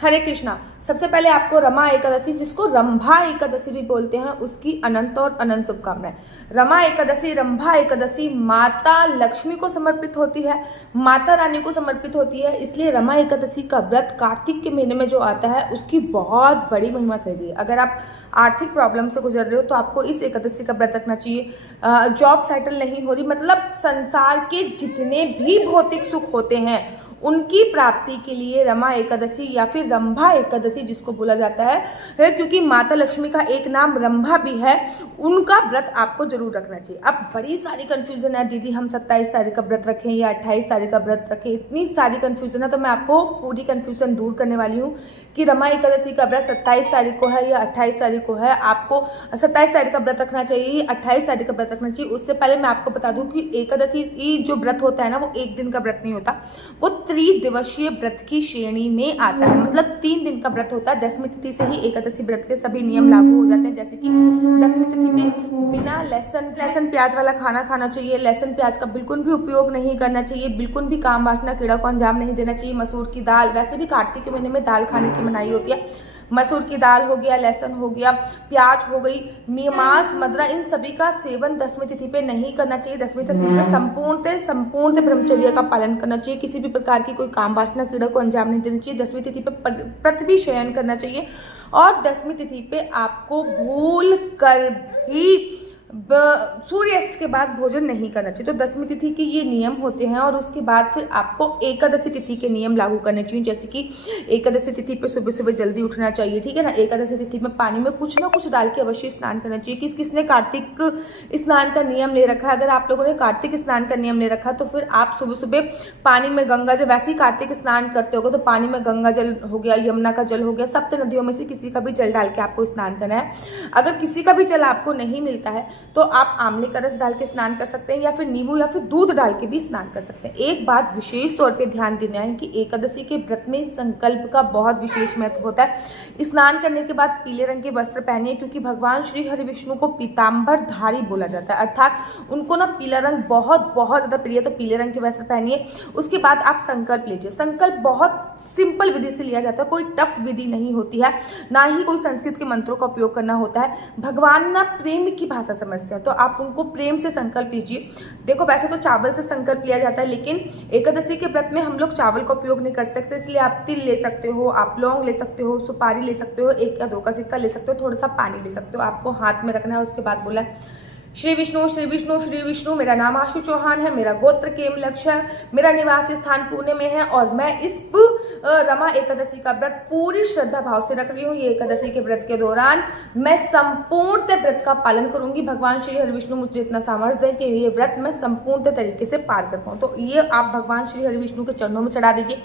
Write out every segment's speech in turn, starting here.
हरे कृष्णा। सबसे पहले आपको रमा एकादशी, जिसको रंभा एकादशी भी बोलते हैं, उसकी अनंत और अनंत शुभकामनाएं। रमा एकादशी, रंभा एकादशी माता लक्ष्मी को समर्पित होती है, माता रानी को समर्पित होती है। इसलिए रमा एकादशी का व्रत कार्तिक के महीने में जो आता है उसकी बहुत बड़ी महिमा कही गई है। अगर आप आर्थिक प्रॉब्लम से गुजर रहे हो तो आपको इस एकादशी का व्रत रखना चाहिए। जॉब सेटल नहीं हो रही, मतलब संसार के जितने भी भौतिक सुख होते हैं उनकी प्राप्ति के लिए रमा एकादशी या फिर रंभा एकादशी जिसको बोला जाता है, क्योंकि माता लक्ष्मी का एक नाम रंभा भी है, उनका व्रत आपको जरूर रखना चाहिए। अब बड़ी सारी कंफ्यूजन है, दीदी हम 27 तारीख का व्रत रखें या 28 तारीख का व्रत रखें, इतनी सारी कंफ्यूजन है। तो मैं आपको पूरी कंफ्यूजन दूर करने वाली हूँ कि रमा एकादशी का व्रत 27 तारीख को है या 28 तारीख को है। आपको 27 तारीख का व्रत रखना चाहिए, 28 तारीख का व्रत रखना चाहिए। उससे पहले मैं आपको बता दूं कि एकादशी जो व्रत होता है ना, वो एक दिन का व्रत नहीं होता, वो त्रिदिवसीय व्रत की श्रेणी में आता है। मतलब 3 दिन का व्रत होता है। 10वीं तिथि से ही एकादशी व्रत के सभी नियम लागू हो जाते हैं, जैसे कि 10वीं तिथि पे बिना लहसुन प्याज वाला खाना खाना चाहिए, लहसुन प्याज का बिल्कुल भी उपयोग नहीं करना चाहिए, बिल्कुल भी काम वासना कीड़ा को अंजाम नहीं देना चाहिए। मसूर की दाल, वैसे भी कार्तिक के महीने में दाल खाने की मनाही होती है। मसूर की दाल हो गया, लहसुन हो गया, प्याज हो गई, मांस, मदिरा, इन सभी का सेवन 10वीं तिथि पे नहीं करना चाहिए। 10वीं तिथि पे संपूर्ण ब्रह्मचर्य का पालन करना चाहिए। किसी भी प्रकार की कोई काम वासना कीड़ा को अंजाम नहीं देना चाहिए। 10वीं तिथि पे पृथ्वी शयन करना चाहिए और 10वीं तिथि पे आपको भूल कर भी सूर्यास्त के बाद भोजन नहीं करना चाहिए। तो 10वीं तिथि के ये नियम होते हैं और उसके बाद फिर आपको एकादशी तिथि के नियम लागू करने चाहिए, जैसे कि एकादशी तिथि पे सुबह सुबह जल्दी उठना चाहिए, ठीक है ना। एकादशी तिथि में पानी में कुछ ना कुछ डाल के अवश्य स्नान करना चाहिए। किसने कार्तिक स्नान का नियम ले रखा है? अगर आप लोगों ने कार्तिक स्नान का नियम ले रखा तो फिर आप सुबह सुबह पानी में गंगा जल, वैसे ही कार्तिक स्नान करते होगे तो पानी में गंगा जल हो गया, यमुना का जल हो गया, सप्त नदियों में से किसी का भी जल डाल के आपको स्नान करना है। अगर किसी का भी जल आपको नहीं मिलता है तो आप आंवले का रस डाल के स्नान कर सकते हैं या फिर नींबू या फिर दूध डाल के भी स्नान कर सकते हैं। एक बात विशेष तौर पे ध्यान देना है कि एकादशी के व्रत में संकल्प का बहुत विशेष महत्व होता है। स्नान करने के बाद पीले रंग के वस्त्र पहनिए, क्योंकि भगवान श्री हरि विष्णु को पीताम्बर धारी बोला जाता है, अर्थात उनको ना पीला रंग बहुत बहुत ज्यादा प्रिय है। तो पीले रंग के वस्त्र पहनिए। उसके बाद आप संकल्प लीजिए। संकल्प बहुत सिंपल विधि से लिया जाता है, कोई टफ विधि नहीं होती है, ना ही कोई संस्कृत के मंत्रों का उपयोग करना होता है। भगवान ना प्रेम की भाषा समझते हैं, तो आप उनको प्रेम से संकल्प लीजिए। देखो वैसे तो चावल से संकल्प लिया जाता है, लेकिन एकादशी के व्रत में हम लोग चावल का उपयोग नहीं कर सकते, इसलिए आप तिल ले सकते हो, आप लौंग ले सकते हो, सुपारी ले सकते हो, 1 या 2 का सिक्का ले सकते हो, थोड़ा सा पानी ले सकते हो, आपको हाथ में रखना है। उसके बाद बोला श्री विष्णु श्री विष्णु श्री विष्णु। मेरा नाम आशु चौहान है, मेरा गोत्र केमलक्ष है, मेरा निवास स्थान पुणे में है और मैं इस रमा एकादशी का व्रत पूरी श्रद्धा भाव से रख रही हूँ। ये एकादशी के व्रत के दौरान मैं संपूर्ण व्रत का पालन करूंगी। भगवान श्री हरि विष्णु मुझे इतना सामर्थ्य दें कि ये व्रत मैं संपूर्ण तरीके से पार कर पाऊँ। तो ये आप भगवान श्री हरि विष्णु के चरणों में चढ़ा दीजिए।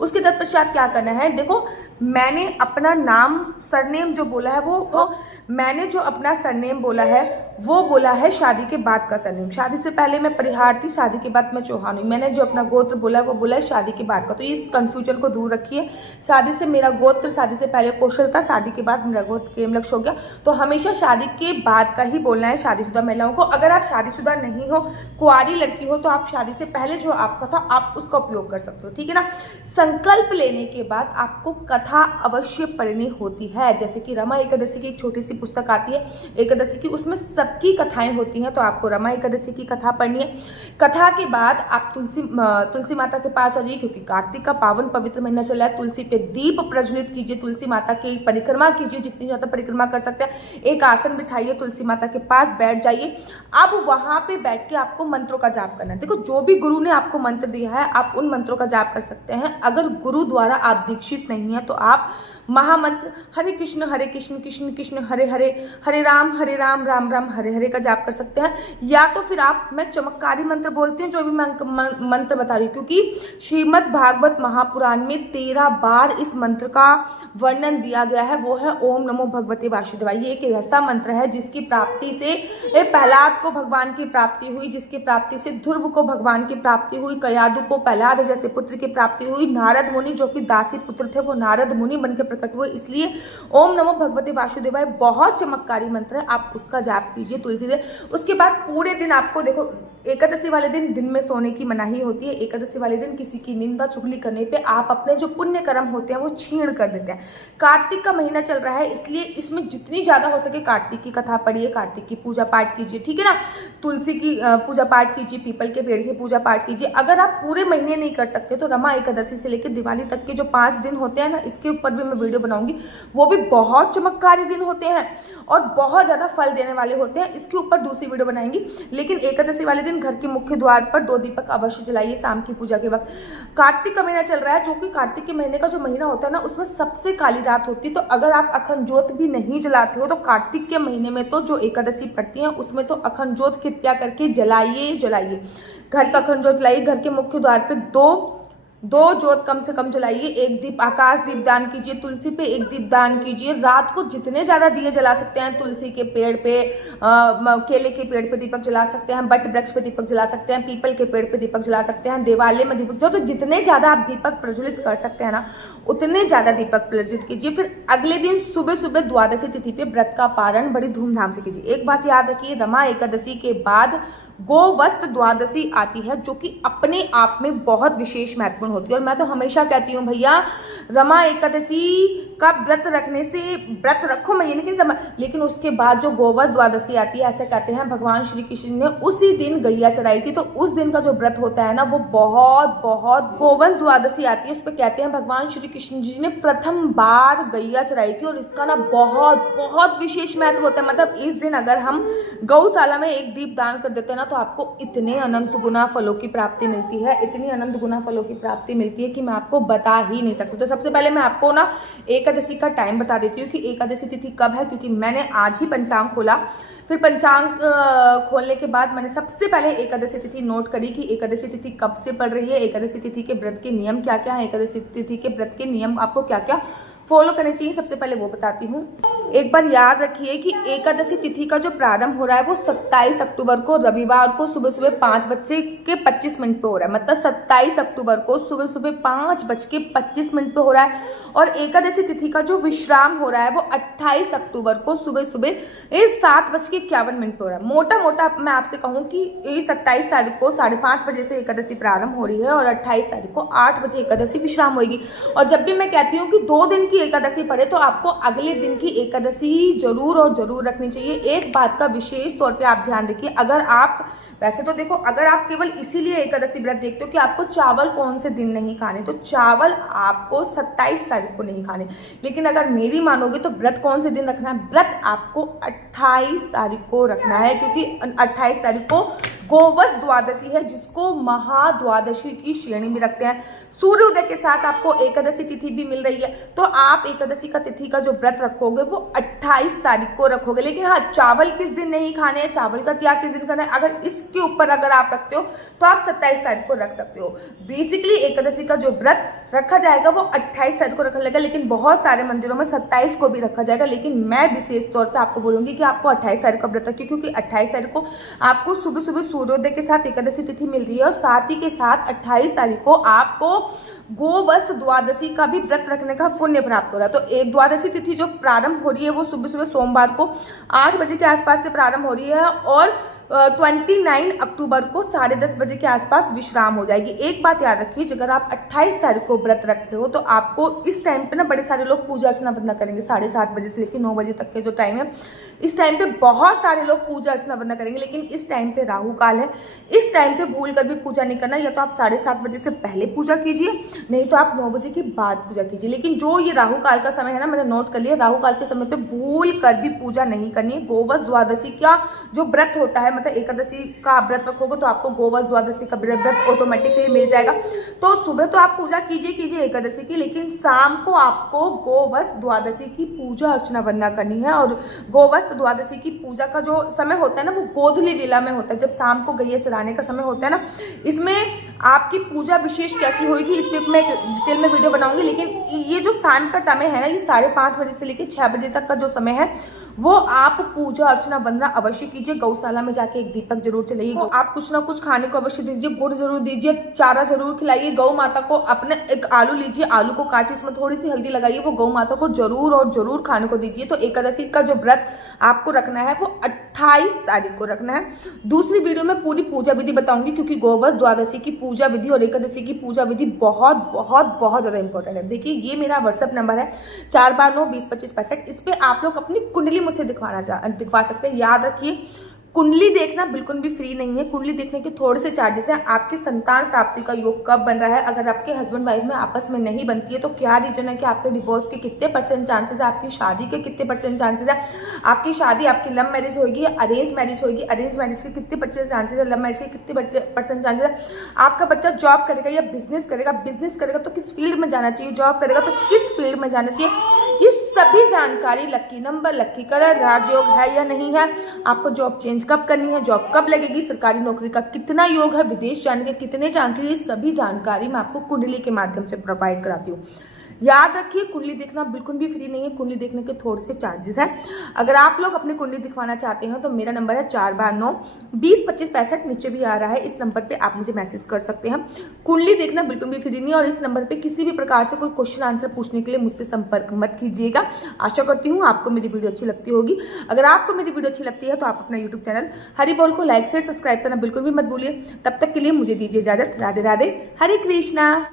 उसके तत्पश्चात क्या करना है, देखो मैंने अपना नाम सरनेम जो बोला है वो मैंने जो अपना सरनेम बोला है वो बोला है शादी के बाद का सरनेम। शादी से पहले मैं परिहार थी, शादी के बाद मैं चौहान हुई। मैंने जो अपना गोत्र बोला है वो बोला है शादी के बाद का। तो इस कंफ्यूजन को दूर रखिए। शादी से मेरा गोत्र, शादी से पहले कौशल था, शादी के बाद मेरा गोत्र केमलक्ष हो गया। तो हमेशा शादी के बाद का ही बोलना है शादीशुदा महिलाओं को। अगर आप शादीशुदा नहीं हो, कुंवारी लड़की हो, तो आप शादी से पहले जो आपका था आप उसका उपयोग कर सकते हो, ठीक है ना। संकल्प लेने के बाद आपको कथा अवश्य पढ़नी होती है, जैसे कि रमा एकादशी की एक छोटी सी पुस्तक आती है एकादशी की, उसमें सबकी कथाएं होती हैं। तो आपको रमा एकादशी की कथा पढ़नी है। कथा के बाद आप तुलसी माता के पास आ जाइए, क्योंकि कार्तिक का पावन पवित्र महीना चला है। तुलसी पे दीप प्रज्वलित कीजिए, तुलसी माता की परिक्रमा कीजिए, जितनी ज्यादा परिक्रमा कर सकते हैं। एक आसन बिछाइए, तुलसी माता के पास बैठ जाइए। अब वहां पे बैठ के आपको मंत्रों का जाप करना है। देखो जो भी गुरु ने आपको मंत्र दिया है आप उन मंत्रों का जाप कर सकते हैं। अगर गुरु द्वारा आप दीक्षित नहीं है तो आप महामंत्र हरे कृष्ण कृष्ण कृष्ण हरे हरे, हरे राम राम राम हरे हरे का जाप कर सकते हैं। या तो फिर आप, मैं चमत्कारी मंत्र बोलती हूँ जो भी मंत्र बता रही हूँ, क्योंकि श्रीमद् भागवत महापुराण में 13 बार इस मंत्र का वर्णन दिया गया है। वो है ओम नमो भगवते वासुदेवाय। ये एक ऐसा मंत्र है जिसकी प्राप्ति से प्रहलाद को भगवान की प्राप्ति हुई, जिसकी प्राप्ति से ध्रुव को भगवान की प्राप्ति हुई, कयादु को प्रहलाद जैसे पुत्र की प्राप्ति हुई, नारद मुनि जो कि दासी पुत्र थे वो नारद मुनि बनकर प्रकट हुए। इसलिए ओम नमो भगवते वासुदेवाय बहुत चमत्कारी मंत्र है, आप उसका जाप कीजिए तुलसी से। उसके बाद पूरे दिन आपको देखो एकादशी वाले दिन में सोने की मनाही होती है। एकादशी वाले दिन किसी की निंदा चुगली करने पे आप अपने जो पुण्य कर्म होते हैं वो छीण कर देते हैं। कार्तिक का महीना चल रहा है, इसलिए इसमें जितनी ज्यादा हो सके कार्तिक की कथा पढ़िए, कार्तिक की पूजा पाठ कीजिए, ठीक है ना। तुलसी की पूजा पाठ कीजिए, पीपल के पेड़ की पूजा पाठ कीजिए। अगर आप पूरे महीने नहीं कर सकते तो रमा एकादशी से लेकर दिवाली तक के जो 5 दिन होते हैं ना, इसके ऊपर भी मैं वीडियो बनाऊंगी। वो भी बहुत चमत्कारी दिन होते हैं और बहुत ज्यादा फल देने वाले होते हैं, इसके ऊपर दूसरी वीडियो बनाएंगी। लेकिन एकादशी वाले दिन घर के मुख्य द्वार पर 2 दीपक अवश्य जलाइए शाम की पूजा के वक्त। कार्तिक का महीना चल रहा है, जो कि कार्तिक के महीने का जो महीना होता है ना, उसमें सबसे काली रात होती है। तो अगर आप अखंड ज्योत भी नहीं जलाते हो तो कार्तिक के महीने में तो जो एकादशी पड़ती है उसमें तो अखंड ज्योत कृपया करके जलाइए। घर का अखंड ज्योत जलाइए। घर के मुख्य द्वार पे दो ज्योत कम से कम जलाइए। 1 दीप आकाश दीप दान कीजिए, तुलसी पे 1 दीप दान कीजिए। रात को जितने ज्यादा दिए जला सकते हैं, तुलसी के पेड़ पे, केले के पेड़ पे दीपक जला सकते हैं, बट वृक्ष पे दीपक जला सकते हैं, पीपल के पेड़ पे दीपक जला सकते हैं, देवालय में दीपक, जो तो जितने ज्यादा आप दीपक प्रज्वलित कर सकते हैं ना, उतने ज्यादा दीपक प्रज्वलित कीजिए। फिर अगले दिन सुबह सुबह द्वादशी तिथि पे व्रत का पारण बड़ी धूमधाम से कीजिए। एक बात याद रखिए, रमा एकादशी के बाद गोवस्त द्वादशी आती है, जो कि अपने आप में बहुत विशेष महत्वपूर्ण होती है। और मैं तो हमेशा कहती हूँ भैया, रमा एकादशी का व्रत रखने से, व्रत रखो मैं ये नहीं कहती, लेकिन उसके बाद जो गोवस्त द्वादशी आती है, ऐसे कहते हैं भगवान श्री कृष्ण ने उसी दिन गैया चराई थी, तो उस दिन का जो व्रत होता है ना वो बहुत गोवस्त द्वादशी आती है, उस पर कहते हैं भगवान श्री कृष्ण जी ने प्रथम बार गैया चराई थी। और इसका ना बहुत विशेष महत्व होता है। मतलब इस दिन अगर हम गौशाला में 1 दीप दान कर देते हैं ना, तो आपको इतने अनंत गुना फलों की प्राप्ति मिलती है, इतनी अनंत गुना फलों की प्राप्ति मिलती है कि मैं आपको बता ही नहीं सकती। तो सबसे पहले मैं आपको ना एकादशी का टाइम बता देती हूँ कि एकादशी तिथि कब है, क्योंकि मैंने आज ही पंचांग खोला। फिर पंचांग खोलने के बाद मैंने सबसे पहले एकादशी तिथि नोट करी कि एकादशी तिथि कब से पड़ रही है, एकादशी तिथि के व्रत के नियम क्या क्या है, एकादशी तिथि के व्रत के नियम आपको क्या क्या फॉलो करने चाहिए, सबसे पहले वो बताती हूँ। एक बार याद रखिए कि एकादशी तिथि का जो प्रारंभ हो रहा है वो 27 अक्टूबर को रविवार को सुबह सुबह 5:25 पे हो रहा है। मतलब 27 अक्टूबर को सुबह सुबह 5:25 पे हो रहा है। और एकादशी तिथि का जो विश्राम हो रहा है वो 28 अक्टूबर को सुबह सुबह 7:51 पे हो रहा है। मोटा मैं आपसे कहूँ कि 27 तारीख को 5:30 बजे से एकादशी प्रारंभ हो रही है और 28 तारीख को 8 बजे एकादशी विश्राम होगी। और जब भी मैं कहती हूँ कि 2 दिन की एकादशी पड़े तो आपको अगले दिन की एकादशी जरूर रखनी चाहिए। एक बात का विशेष तौर पे आप ध्यान रखिए, अगर आप, वैसे तो देखो, अगर आप केवल इसीलिए एकादशी व्रत देखते हो कि आपको चावल कौन से दिन नहीं खाने, तो चावल आपको 27 तारीख को नहीं खाने। लेकिन अगर मेरी मानोगे तो व्रत कौन से दिन रखना है, व्रत आपको 28 तारीख को रखना है, क्योंकि 28 तारीख को गोवस्त द्वादशी है, जिसको महाद्वादशी की श्रेणी में रखते हैं। सूर्योदय के साथ आपको एकादशी तिथि भी मिल रही है, तो आप एकादशी का तिथि का जो व्रत रखोगे वो 28 तारीख को रखोगे। लेकिन हाँ, चावल किस दिन नहीं खाने हैं, चावल का त्याग किस दिन करना है, अगर इसके ऊपर अगर आप रखते हो तो आप 27 तारीख को रख सकते हो। बेसिकली एकादशी का जो व्रत रखा जाएगा वो 28 तारीख को रखा जाएगा, लेकिन बहुत सारे मंदिरों में 27 को भी रखा जाएगा। लेकिन मैं विशेष तौर पर आपको बोलूंगी कि आपको 28 तारीख का व्रत रखिए, क्योंकि 28 तारीख को आपको सुबह सुबह सूर्योदय के साथ एकादशी तिथि मिल रही है। और साथ ही के साथ 28 तारीख को आपको गोवस्त द्वादशी का भी व्रत रखने का पुण्य प्राप्त हो रहा है। तो एक द्वादशी तिथि जो प्रारंभ हो रही है वो सुबह सुबह सोमवार को 8 बजे के आसपास से प्रारंभ हो रही है और 29 अक्टूबर को 10:30 बजे के आसपास विश्राम हो जाएगी। एक बात याद रखिए, अगर आप 28 तारीख को व्रत रखते हो तो आपको इस टाइम पे ना बड़े सारे लोग पूजा अर्चना बंदना करेंगे। 7:30 बजे से लेकर 9 बजे तक के जो टाइम है, इस टाइम पे बहुत सारे लोग पूजा अर्चना बंदना करेंगे। लेकिन इस टाइम पे राहु काल है, इस टाइम पे भूल कर भी पूजा नहीं करना। या तो आप 7:30 बजे से पहले पूजा कीजिए, नहीं तो आप 9 बजे के बाद पूजा कीजिए। लेकिन जो ये राहु काल का समय है ना, मैंने नोट कर लिया, राहु काल के समय पे भूल कर भी पूजा नहीं करनी है। गोवस्त द्वादशी का जो व्रत होता है, मतलब एकादशी का व्रत रखोगे तो आपको गोवस्त द्वादशी का व्रत ऑटोमेटिकली मिल जाएगा। तो सुबह तो आप पूजा कीजिए एकादशी की, लेकिन शाम को आपको गोवस्त द्वादशी की पूजा अर्चना वंदना करनी है। और गोवस्त द्वादशी की पूजा का जो समय होता है ना, वो गोधूली वेला में होता है, जब शाम को गैया चराने का समय होता है ना। इसमें आपकी पूजा विशेष कैसी होगी, इस पर मैं डिटेल में वीडियो बनाऊंगी। लेकिन ये जो शाम का समय है ना, ये 5:30 बजे से लेकर 6 बजे तक का जो समय है वो आप पूजा अर्चना वंदना अवश्य कीजिए। गौशाला में जाके एक दीपक जरूर चलाइए। आप कुछ ना कुछ खाने को अवश्य दीजिए, गुड़ जरूर दीजिए, चारा जरूर खिलाइए। गौ माता को अपने एक आलू लीजिए, आलू को काटिए, उसमें थोड़ी सी हल्दी लगाइए, वो गौ माता को जरूर और जरूर खाने को दीजिए। तो एकादशी का जो व्रत आपको रखना है वो 28 तारीख को रखना है। दूसरी वीडियो में पूरी पूजा विधि बताऊंगी, क्योंकि गोवश द्वादशी की पूजा विधि और एकादशी की पूजा विधि बहुत बहुत बहुत ज्यादा इंपॉर्टेंट है। देखिए ये मेरा व्हाट्सएप नंबर है 4292202565। इस पे आप लोग अपनी कुंडली मुझसे दिखवा सकते हैं। याद रखिए कुंडली देखना बिल्कुल भी फ्री नहीं है। कुंडली देखने के थोड़े से चार्जेस हैं। आपकी संतान प्राप्ति का योग कब बन रहा है, अगर आपके हस्बैंड वाइफ में आपस में नहीं बनती है तो क्या रीजन है, कि आपके डिवोर्स के कितने परसेंट चांसेस है, आपकी शादी के कितने परसेंट चांसेस है, आपकी शादी आपकी लव मैरिज होगी या अरेंज मैरिज होगी, अरेंज मैरिज के कितने परसेंट चांसेस है, लव मैरिज के कितने परसेंट चांसेस है, आपका बच्चा जॉब करेगा या बिजनेस करेगा तो किस फील्ड में जाना चाहिए, जॉब करेगा तो किस फील्ड में जाना चाहिए, ये सभी जानकारी, लकी नंबर, लकी कलर, राजयोग है या नहीं है, आपको जॉब चेंज कब करनी है, जॉब कब लगेगी, सरकारी नौकरी का कितना योग है, विदेश जाने के कितने चांसेस, ये सभी जानकारी मैं आपको कुंडली के माध्यम से प्रोवाइड कराती हूँ। याद रखिए कुंडली देखना बिल्कुल भी फ्री नहीं है। कुंडली देखने के थोड़े से चार्जेस हैं। अगर आप लोग अपनी कुंडली दिखवाना चाहते हैं तो मेरा नंबर है 4292202565, नीचे भी आ रहा है। इस नंबर पे आप मुझे मैसेज कर सकते हैं। कुंडली देखना बिल्कुल भी फ्री नहीं है और इस नंबर पे किसी भी प्रकार से कोई क्वेश्चन आंसर पूछने के लिए मुझसे संपर्क मत कीजिएगा। आशा करती हूँ आपको मेरी वीडियो अच्छी लगती होगी। अगर आपको मेरी वीडियो अच्छी लगती है तो आप अपना यूट्यूब चैनल हरि बोल को लाइक शेयर सब्सक्राइब करना बिल्कुल भी मत भूलिए। तब तक के लिए मुझे दीजिए इजाजत। राधे राधे, हरे कृष्णा।